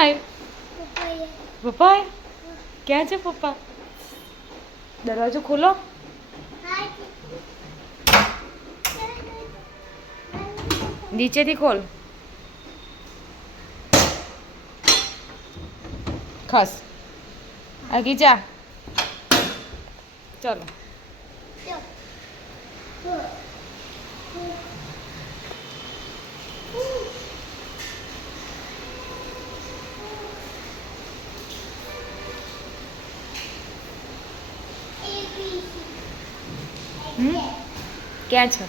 આવ્યું? પપ્પા આવ્યા? ક્યાં છે પપ્પા? દરવાજો ખોલો. નીચેથી ખોલ. ખસ આગી જા. ચલો ક્યાં છે?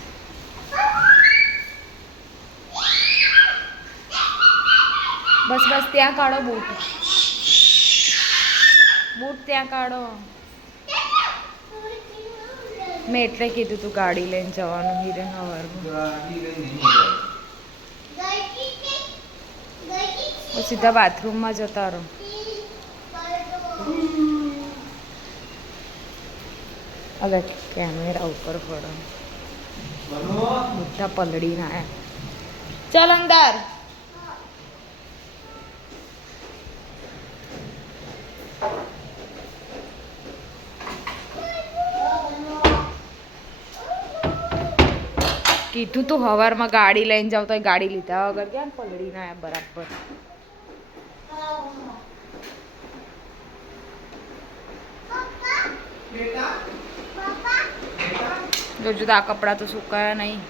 બસ બસ ત્યાં કાઢો બૂટ. બૂટ ત્યાં કાઢો. મેં એટલે કીધું તું ગાડી લઈને જવાનું હિરેન હવારમાં. સીધા બાથરૂમમાં જતા રહો. હવે કેમેરા ઉપર પડો. મોટા પલડી ના આયા. ચાલ અંદર. કીધું તું હવારમાં ગાડી લઈને જાવ તો ગાડી લીધા વગર ક્યાં પલડી ના આયા બરાબર. જોજો તો આ કપડાં તો સુકાયા નહીં.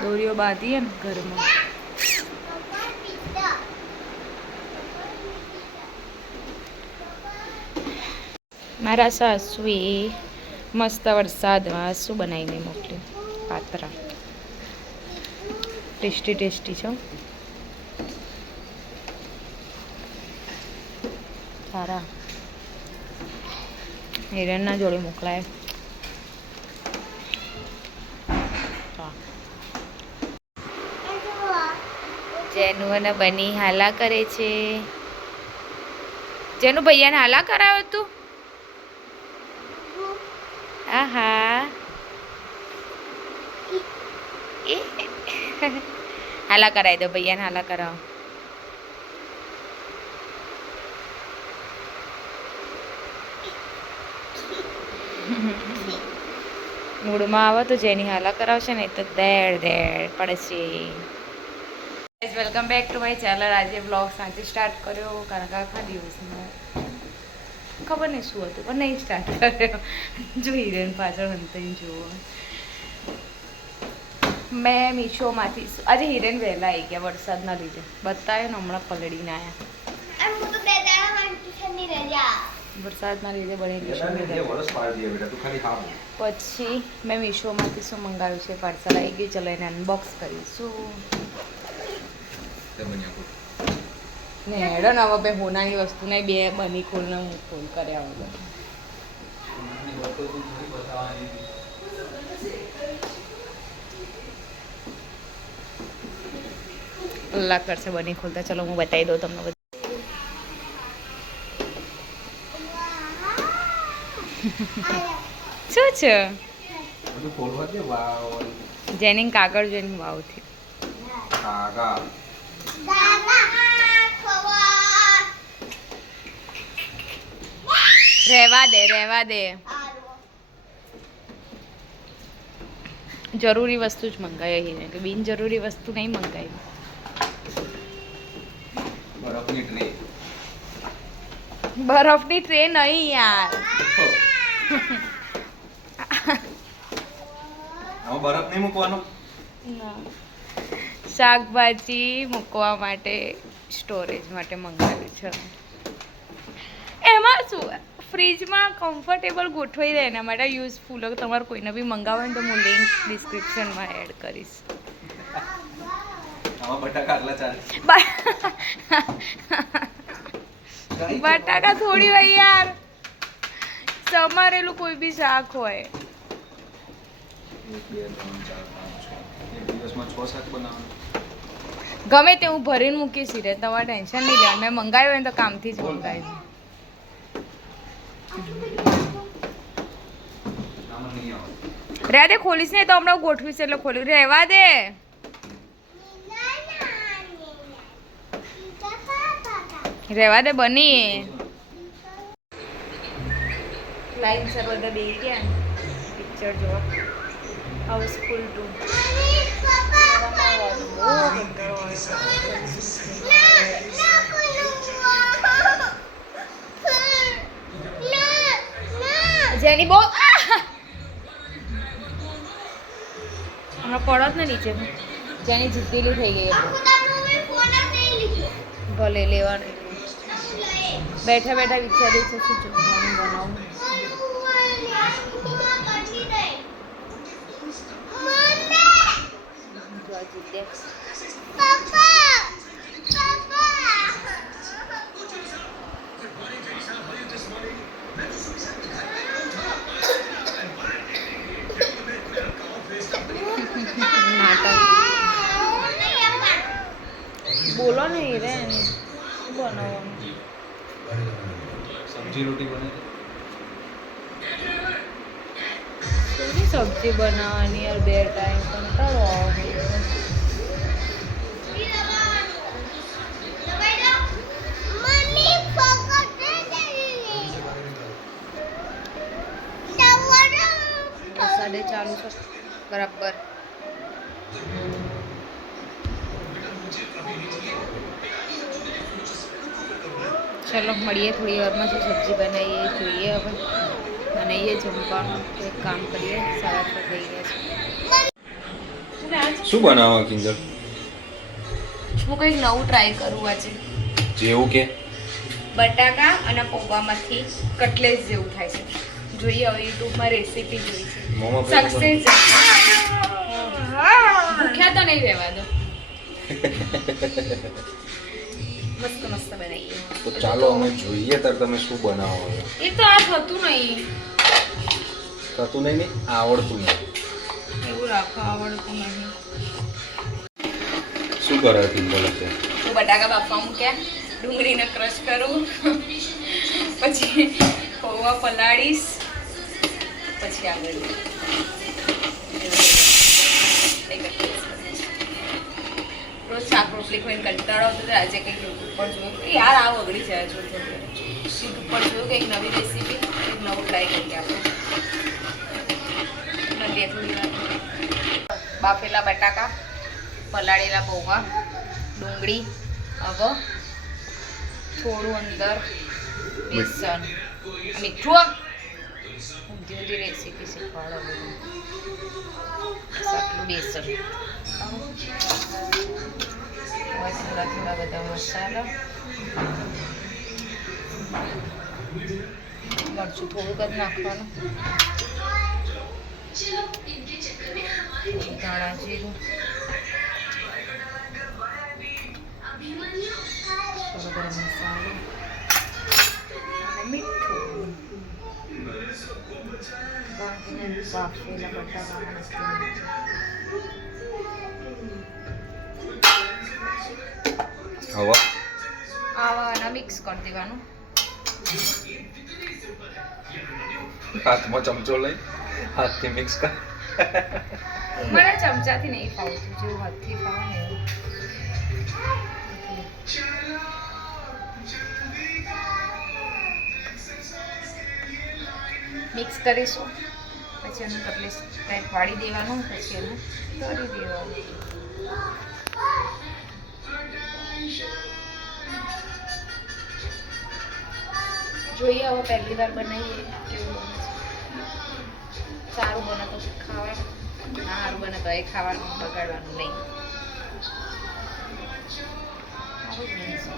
દોરીઓ બાંધીએ ને ઘરમાં. મારા સાસુએ મસ્ત વરસાદમાં શું બનાવીને મોકલ્યું? પાત્રા. ટેસ્ટી ટેસ્ટી છે. સારા. હિરેનના જોડે મોકલાય. જેનું અને બની હાલા કરે છે. જેનું ભૈયાને હાલા કરાવ્યો તું? આહા હાલા કરાવી દો ભૈયાને. હાલા કરાવો. મૂડમાં આવો તો જેની હાલા કરાવશે ને તો દેડ દેડ પડશે. Welcome back to my channel. આજે બ્લોગ સાંજે સ્ટાર્ટ કર્યો કારણ કે આખા દિવસમાં ખબર નહીં શું હતું પણ નહીં સ્ટાર્ટ કર્યો. જો હિરેન પાછળ હંતાઈને જુઓ. મેં મીશોમાંથી આજે હિરેન વહેલા આવી ગયા વરસાદના લીધે. બતાવ્યો ને હમણાં પલળીને આવ્યા. વરસાદના લીધે બનેલી. પછી મેં મીશોમાંથી શું મંગાવ્યું છે પાર્સલ આવી ગયું. ચલો એને અનબોક્સ કરીશું. ને હેડો ને હવે બે હોનાની વસ્તુ નહીં. બે બની ખોલને હું ખોલ કર્યા વગર. કલાક કરશે બની ખોલતા. ચલો હું બતાવી દઉં તમને બધું. શું છે? જેની કાગળ જેની વાવથી રહેવા દે રહેવા દે. જરૂરી વસ્તુ જ મંગાવી ને કે બિનજરૂરી વસ્તુ નહીં મંગાવી. બરફની ટ્રે નહીં યાર. બરફ નહીં મૂકવાનો. શાકભાજી મૂકવા માટે સ્ટોરેજ માટે મંગાવ્યું છે. એમાં શું ફ્રીજમાં કમ્ફર્ટેબલ ગોઠવાઈ રહે એના માટે યુઝફુલ. તમારે કોઈને બી મંગાવો ને તો હું લિંક ડિસ્ક્રિપ્શનમાં એડ કરીશ. બટાકા થોડી હોય યાર. સમારેલું કોઈ બી શાક હોય. ગમે તે હું ભરીને મૂકીશ રે. તમારે ટેન્શન નહીં લેવાનું. મેં મંગાવ્યું હોય ને તો કામથી જ મંગાવ્યું. રહેવા દે. ખોલીશ ને તો હમણાં ગોઠવીશ એટલે ખોલી. રહેવા દે. રહેવા દે બની લાઈન સર બધા બેસી ગયા પિક્ચર જોવા હાઉસફુલ 2 જેની બહુ હમણાં પડત ને નીચે જેની જીતેલી થઈ ગઈ ભલે લેવાનું બેઠા બેઠા વિચાર્યું છે શું જમવાનું બનાવું બોલો ને રે શું બનાવવાનું સબ્જી રોટી બને કેવી સબ્જી બનાવવાની યાર 2 ટાઈમ કંટાળો આવે વરસાદે ચાલુ છે બરાબર ચલો મળીએ થોડી વારમાં શું સબ્જી બનાવીએ જોઈએ હવે બનાવીએ જમવાનું એક કામ કરીએ 6:30 થઈ ગયા છે શું બનાવવા કિંજલ હું કંઈક નવું ટ્રાય કરું આજે જેવું કે બટાકા અને પૌવામાંથી કટલેસ જેવું થાય છે જોઈએ હવે યુટ્યુબમાં રેસીપી જોઈ છે મોમાં સક્સેસ ભૂખ્યા તો નહીં રહેવા દો મસ્ત મસ્ત બનાવીએ તો ચાલો અમે જોઈએ તાર તમે શું બનાવો એ તો આ થતું નહીં થતું નહીં ને આવડતું નહીં એવું રાખો આવડતું નહીં શું કરે કિંજલ અત્યારે હું બટાકા બાફવા મૂક્યા ડુંગળીને ક્રશ કરું પછી પૌવા પલાળીશ પછી આગળ રોજ શાક રોટલી ખાઈને કંટાળો આવતો આજે કંઈક યુટ્યુબ પર જોયું યાર આ વગડી જાય છે યુટ્યુબ પર જોયું કંઈક નવી રેસીપી કંઈક નવું ટ્રાય કરીએ આપણે મળીએ થોડી વાર બાફેલા બટાકા પલાળેલા પૌવા ડુંગળી હવે થોડું અંદર બેસન મીઠું ઊંધી ઊંધી રેસીપી શીખવાડો બધું આટલું બેસન થોડા થોડા બધા મસાલા મરચું થોડુંક જ નાખવાનું ધાણા જીરું થોડો ગરમ મસાલો અને મીઠું બાફેલા બટાકા હવા આવા મિક્સ કરી દેવાનું હાથમાં ચમચો લઈ હાથથી મિક્સ કર મને ચમચાથી નહીં ફાવતું જેવું હાથથી ફાવે ને એવું મિક્સ કરીશું પછી એનું કટલેસ ટાઈપ વાળી દેવાનું પછી એને તળી દેવાનું જોઈએ હવે પહેલી વાર બનાવીએ કેવું બને છે સારું બને તો ખાવાનું ના સારું બને તો એ ખાવાનું બગાડવાનું નહીં સારું જ બને છે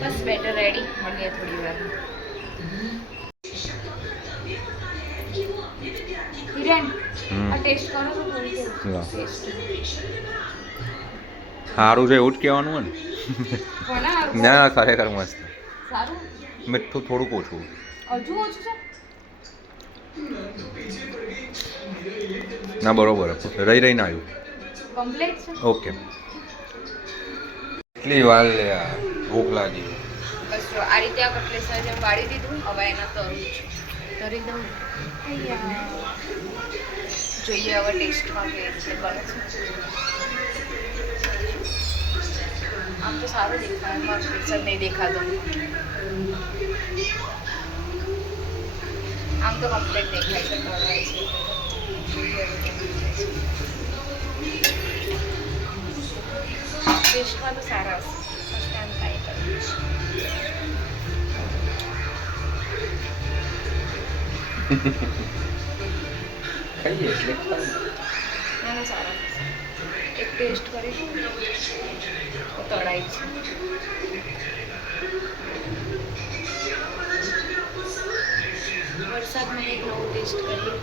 બસ બેટર રેડી મળીએ થોડી વાર હિરેન આ ટેસ્ટ કરો તો થોડી ટેસ્ટ સારું છે એવું જ કહેવાનું હોય ને કોના ના ખરેખર મસ્ત સારું મીઠું થોડુંક ઓછું હજુ ઓછું છે ના બરોબર રહી રહીને આવ્યું કમ્પ્લીટ છે. ઓકે કેટલી વાર લે આ ભૂખ લાગી બસ જો આ રીતે આ કટલેસને જેમ વાળી દીધું. હવે એને તરું છું. તરી દઉં. જોઈએ હવે ટેસ્ટમાં કે રીતે બને છે. આમ તો સારું દેખાય, મારું ટેસ્ટ નહીં દેખાતો. આમ તો કમ્પ્લીટ દેખાય છે, તળાય છે. ટેસ્ટમાં તો સારા હશે. ફર્સ્ટ ટાઈમ ટ્રાય કરીશ. ખાઈએ એટલે ના સારા હશે. એક ટેસ્ટ કરીશું તો તળાય છે. વરસાદમાં એક નવો ટેસ્ટ કરીએ.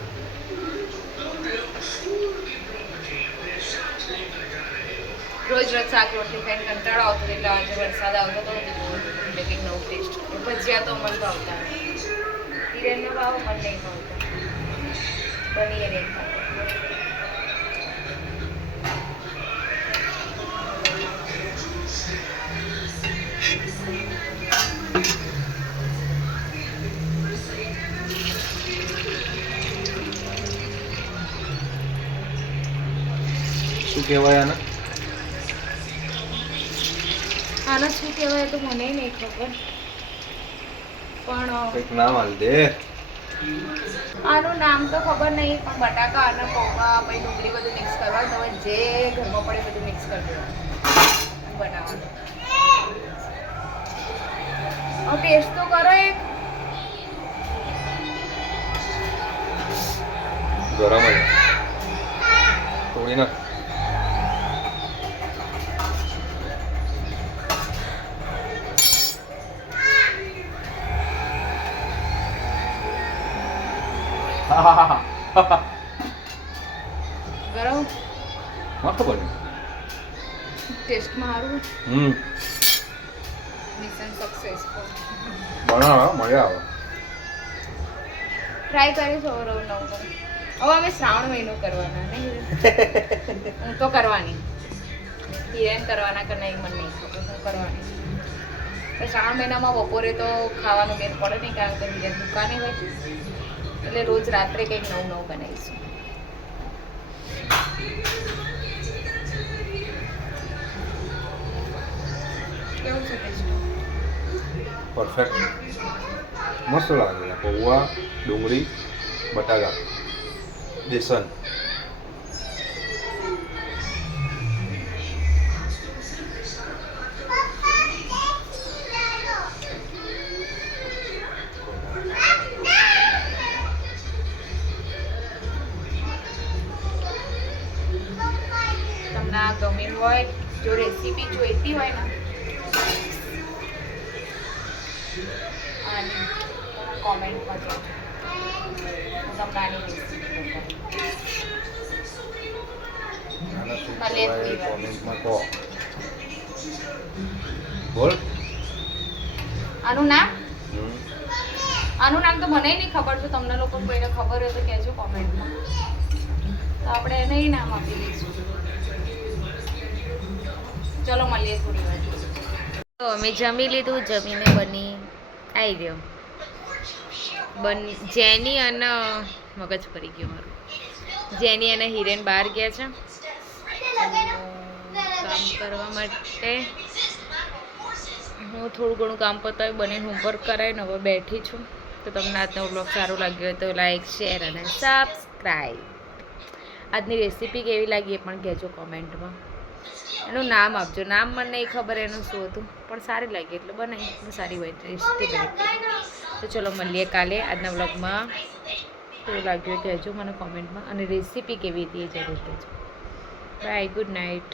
રોજ રોજ શાક રોટલી ખાઈને કંટાળો આવતો એટલે આજે વરસાદ આવતો હતો એટલે કંઈક નવું ટેસ્ટ કર્યું. ભજીયા તો મને ભાવતા હિરેનનો ભાવ મને નહીં ભાવતા. બનીએ નહીં ભાવતા. શું કહેવાય આને આને શું કહેવાય તો મને નહીં ખબર, પણ કંઈક નામ આલ દે આનું નામ તો ખબર નહીં. પણ બટાકા અને પૌવા પછી ડુંગળી બધું મિક્સ કરવાનું. તમે જે ઘરમાં પડે બધું મિક્સ કરી દેવાનું, બનાવવાનું. ટેસ્ટ તો કરો એક. ગરમ જ થોડી ના ગરમ મસ્ત બન્યું ટેસ્ટમાં સારું. Mission successful. બનાવો મજા આવે ટ્રાય કરીશું હવે નવું નવું. હવે અમે શ્રાવણ મહિનો કરવાના નહીં. હું તો કરવાની. હિરેન કરવાના કે નહીં મને નહીં ખબર. હું કરવાની. શ્રાવણ મહિનામાં બપોરે તો ખાવાનું મેળ પડે નહીં, કારણ કે હિરેન દુકાને હોય. એટલે રોજ રાત્રે કંઈક નવું નવું બનાવીશું. કેવું છે ટેસ્ટ? પરફેક્ટ મસ્ત લાગે પૌવા ડુંગળી બટાકા બેસન તમને આ ગમી હોય, જો રેસીપી જોઈતી હોય ને આની કોમેન્ટમાં કહેજો. હું તમને આની રેસીપી કોમેન્ટમાં કહો બોલ આનું નામ તો મને નહીં ખબર. જો તમને લોકો કોઈને ખબર હોય તો કહેજો કોમેન્ટમાં, તો આપણે એને નામ આપી દઈશું. ચલો મળીએ થોડી વાર. તો અમે જમી લીધું. જમીને બની આવી ગયો જેની અને મગજ ફરી ગયું મારું. જેની અને હિરેન બહાર ગયા છે કામ કરવા માટે. હું થોડું ઘણું કામ પતાવી બને હોમવર્ક કરાવીને હવે બેઠી છું. તો તમને આજનો વ્લોગ સારો લાગ્યો હોય તો લાઈક શેર અને સબસ્ક્રાઈબ. આજની રેસીપી કેવી લાગી એ પણ કહેજો કોમેન્ટમાં. એનું નામ આપજો. નામ મને નહીં ખબર એનું શું હતું, પણ સારી લાગી એટલે બનાવી. સારી હોય ટેસ્ટી બની. તો ચલો મળીએ કાલે. આજના વ્લોગમાં કેવું લાગ્યું કહેજો મને કોમેન્ટમાં, અને રેસીપી કેવી હતી એ જરૂર કહેજો. Bye, good night.